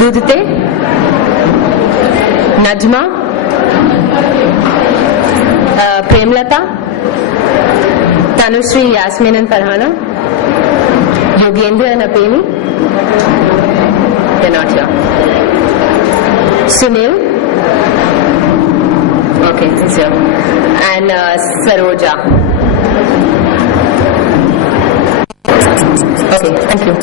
दूधते, Najma, Premlata, Tanushree, Yasmin and Farhana, Yogendra and Apeni, they're not here. Sunil, okay, he's here, and Saroja. Okay, thank you.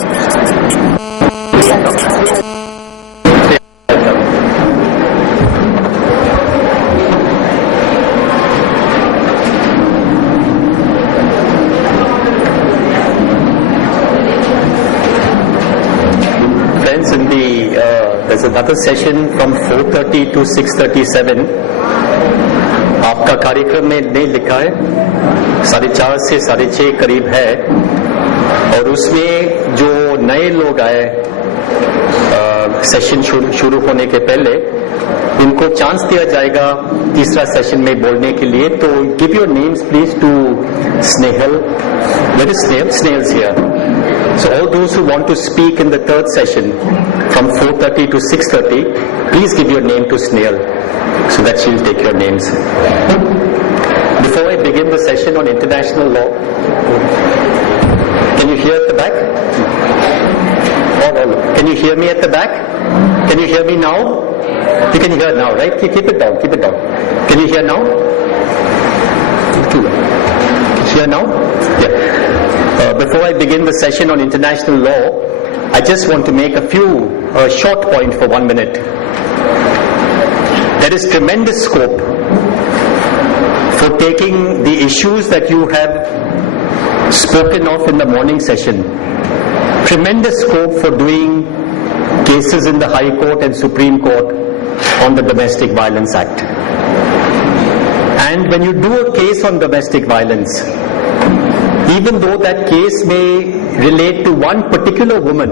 Friends, in there's another session from 4:30 to 6:37. आपका कार्यक्रम में नहीं लिखा है, 4:30 से 6:30 करीब है, और उसमें जो नए लोग आए सेशन शुरू होने के पहले, इनको चांस दिया जाएगा तीसरा सेशन में बोलने के लिए. तो give your names please to Snehal. Where is Snehal? Snehal's here. So all those who want to speak in the third session from 4:30 to 6:30, please give your name to Snehal so that she will take your names. Before I begin the session on international law, can you hear at the back? Can you hear me at the back? Can you hear me now? You can hear now, right? Keep it down, keep it down. Can you hear now? Hear now? Yeah. Before I begin the session on international law, I just want to make a few short points for 1 minute. There is tremendous scope for taking the issues that you have spoken of in the morning session. Tremendous scope for doing cases in the High Court and Supreme Court on the Domestic Violence Act. And when you do a case on domestic violence, even though that case may relate to one particular woman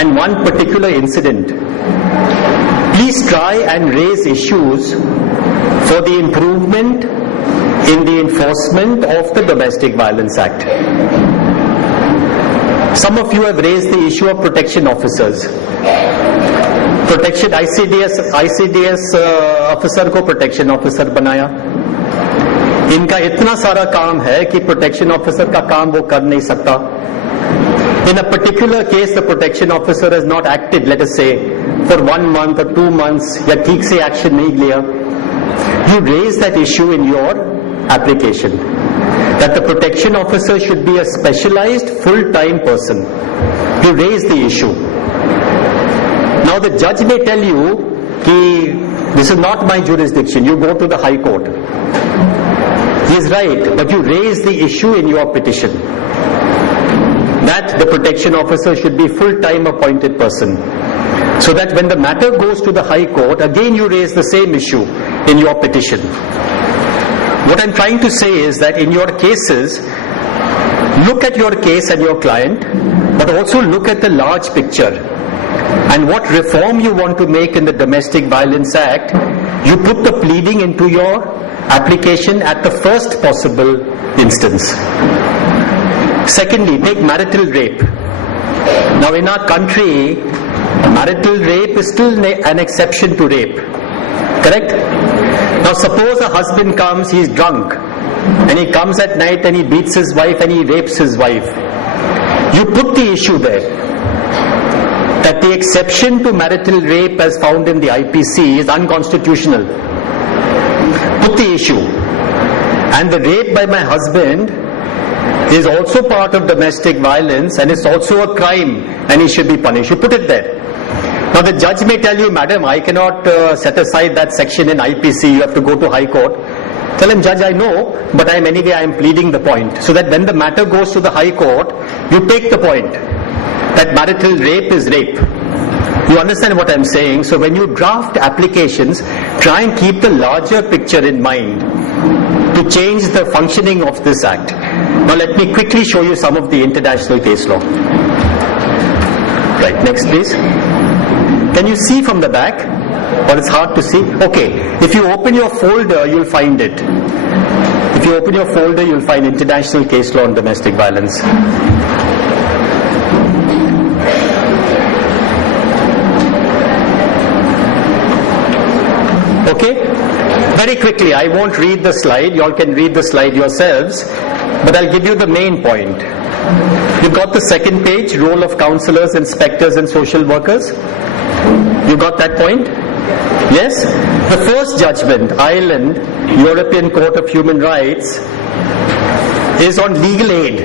and one particular incident, please try and raise issues for the improvement in the enforcement of the Domestic Violence Act. Some of you have raised the issue of protection officers. Protection ICDS officer को protection officer बनाया. इनका इतना सारा काम है कि protection officer का काम वो कर नहीं सकता. In a particular case, the protection officer has not acted, let us say, for 1 month or 2 months, या ठीक से एक्शन नहीं लिया. You raise that issue in your application, that the protection officer should be a specialized full-time person. You raise the issue. Now the judge may tell you कि this is not my jurisdiction, you go to the High Court. He is right, but you raise the issue in your petition that the protection officer should be full-time appointed person, so that when the matter goes to the High Court, again you raise the same issue in your petition. What I'm trying to say is that in your cases, look at your case and your client, but also look at the large picture and what reform you want to make in the Domestic Violence Act. You put the pleading into your application at the first possible instance. Secondly, take marital rape. Now in our country, marital rape is still an exception to rape. Correct? Now suppose a husband comes, he is drunk, and he comes at night and he beats his wife and he rapes his wife. You put the issue there, that the exception to marital rape as found in the IPC is unconstitutional. Put the issue. And the rape by my husband is also part of domestic violence and it's also a crime and he should be punished. You put it there. Now the judge may tell you, madam, I cannot set aside that section in IPC, you have to go to High Court. Tell him, judge, I know, but I am pleading the point. So that when the matter goes to the High Court, you take the point that marital rape is rape. You understand what I'm saying? So when you draft applications, try and keep the larger picture in mind to change the functioning of this act. Now let me quickly show you some of the international case law. Right, next please. Can you see from the back? Or it's hard to see? Okay, if you open your folder, you'll find it. If you open your folder, you'll find international case law on domestic violence. very quickly, I won't read the slide, you all can read the slide yourselves, but I'll give you the main point. You've got the second page, role of counselors, inspectors and social workers. You got that point? Yes? The first judgment, Ireland, European Court of Human Rights, is on legal aid.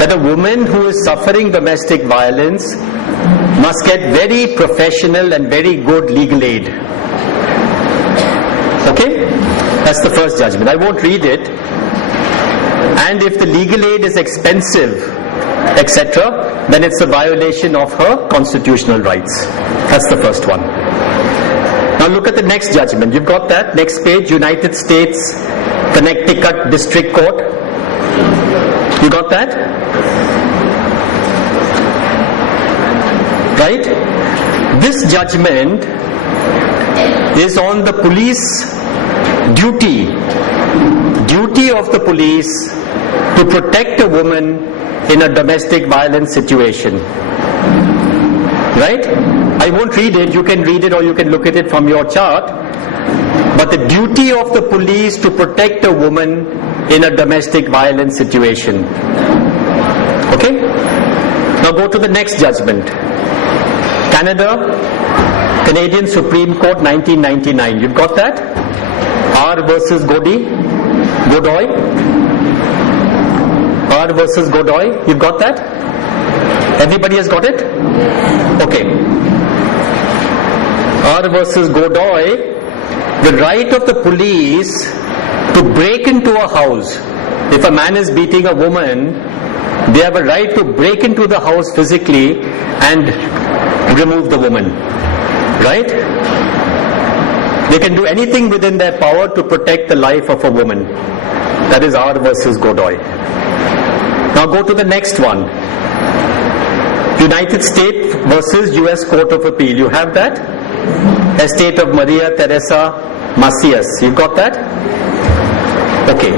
That a woman who is suffering domestic violence must get very professional and very good legal aid. Okay? That's the first judgment. I won't read it. And if the legal aid is expensive, etc., then it's a violation of her constitutional rights. That's the first one. Now look at the next judgment. You've got that. Next page, United States, Connecticut District Court. You got that? Right? This judgment is on the police duty of the police to protect a woman in a domestic violence situation. Right? I won't read it, you can read it or you can look at it from your chart. But the duty of the police to protect a woman in a domestic violence situation. Okay? Now go to the next judgment. Canada, Canadian Supreme Court 1999. You've got that? R versus Godoy. R versus Godoy. You've got that? Everybody has got it? Okay. R versus Godoy. The right of the police to break into a house. If a man is beating a woman, they have a right to break into the house physically and remove the woman. Right? They can do anything within their power to protect the life of a woman. That is R versus Godoy. Now go to the next one. United States versus US Court of Appeal. You have that? Estate of Maria Teresa Macias. You got that? Okay.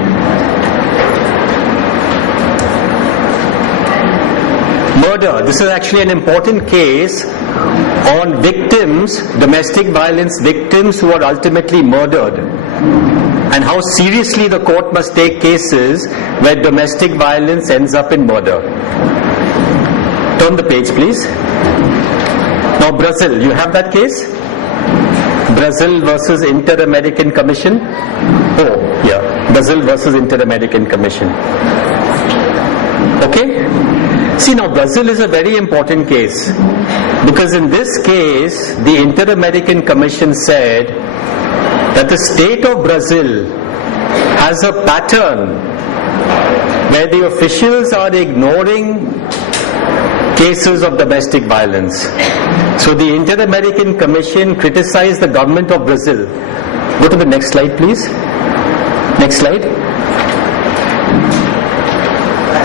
Murder. This is actually an important case on victims, domestic violence victims who are ultimately murdered, and how seriously the court must take cases where domestic violence ends up in murder. Turn the page, please. Now Brazil, you have that case? Brazil versus Inter-American Commission. Oh, yeah. Brazil versus Inter-American Commission. Okay? See, now Brazil is a very important case, because in this case the Inter-American Commission said that the state of Brazil has a pattern where the officials are ignoring cases of domestic violence. So the Inter-American Commission criticized the government of Brazil. Go to the next slide, please. Next slide.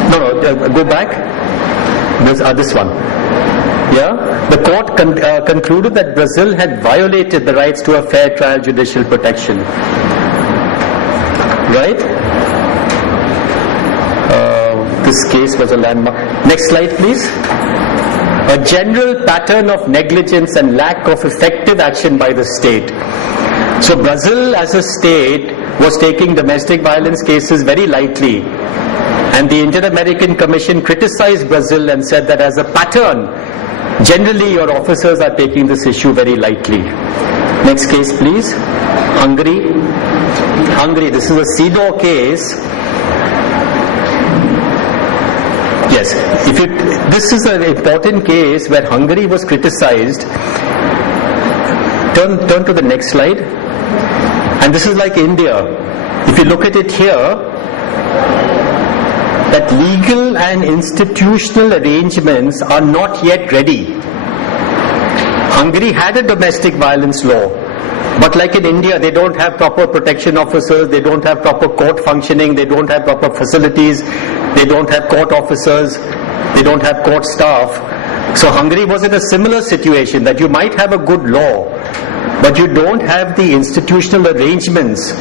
No, go back. This one. Yeah? The court concluded that Brazil had violated the rights to a fair trial judicial protection. Right? This case was a landmark. Next slide, please. A general pattern of negligence and lack of effective action by the state. So Brazil as a state was taking domestic violence cases very lightly. And the Inter-American Commission criticized Brazil and said that as a pattern, generally your officers are taking this issue very lightly. Next case, please. Hungary. Hungary, this is a CEDAW case. Yes, this is an important case where Hungary was criticized. Turn to the next slide. And this is like India. If you look at it here, that legal and institutional arrangements are not yet ready. Hungary had a domestic violence law, but like in India, they don't have proper protection officers, they don't have proper court functioning, they don't have proper facilities, they don't have court officers, they don't have court staff. So Hungary was in a similar situation, that you might have a good law, but you don't have the institutional arrangements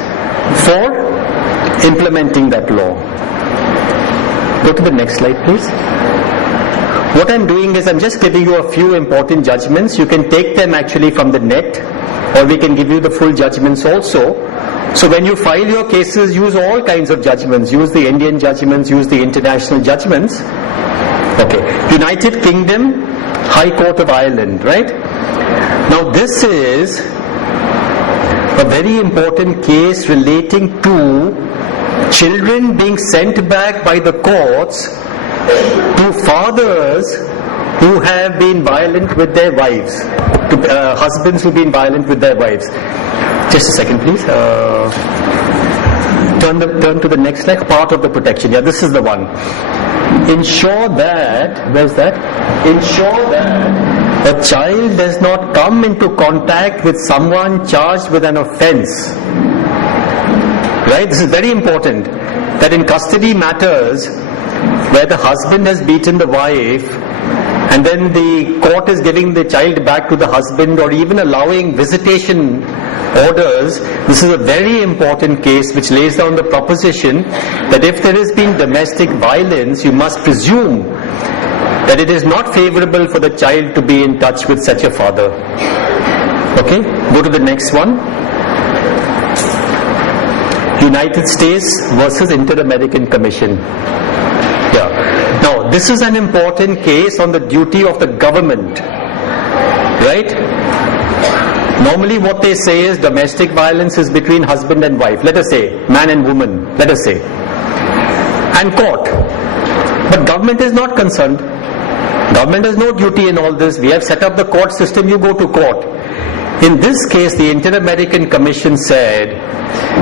for implementing that law. Go to the next slide, please. What I'm doing is I'm just giving you a few important judgments. You can take them actually from the net. or we can give you the full judgments also. So when you file your cases, use all kinds of judgments. Use the Indian judgments, use the international judgments. Okay. United Kingdom, High Court of Ireland, right? Now this is a very important case relating to children being sent back by the courts to fathers who have been violent with their wives, to husbands who have been violent with their wives. Just a second, please. Turn to the next slide. Part of the protection. Yeah, this is the one. Ensure that, where's that? Ensure that a child does not come into contact with someone charged with an offense. Right? This is very important. That in custody matters, where the husband has beaten the wife, and then the court is giving the child back to the husband, or even allowing visitation orders, this is a very important case which lays down the proposition that if there has been domestic violence, you must presume that it is not favorable for the child to be in touch with such a father. Okay, go to the next one. United States versus Inter-American Commission. Yeah. Now, this is an important case on the duty of the government, right? Normally what they say is domestic violence is between husband and wife, let us say, man and woman, let us say, and court. But government is not concerned. Government has no duty in all this. We have set up the court system, you go to court. In this case, the Inter-American Commission said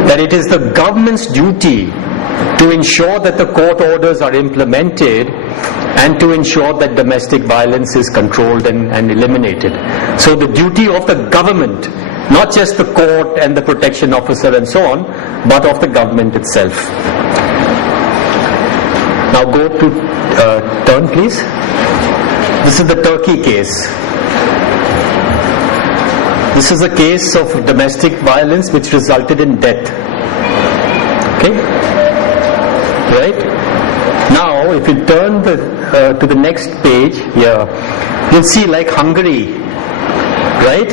that it is the government's duty to ensure that the court orders are implemented and to ensure that domestic violence is controlled and eliminated. So the duty of the government, not just the court and the protection officer and so on, but of the government itself. Now go to turn please. This is the Turkey case. This is a case of domestic violence which resulted in death. Okay? Right? Now, if you turn to the next page, yeah, you'll see like Hungary, right?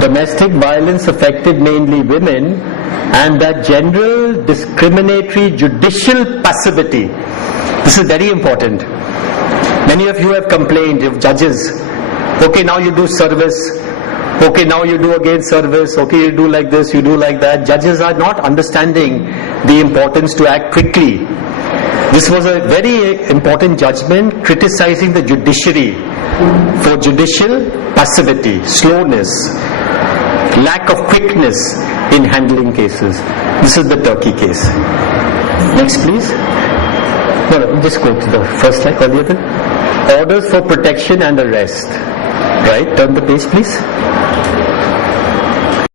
Domestic violence affected mainly women, and that general discriminatory judicial passivity. This is very important. Many of you have complained of judges. Okay, now you do service. Okay, now you do again service. Okay, you do like this, you do like that. Judges are not understanding the importance to act quickly. This was a very important judgment criticizing the judiciary for judicial passivity, slowness, lack of quickness in handling cases. This is the Turkey case. Next, please. No, just go to the first slide. Orders for protection and arrest. Right, turn the page, please.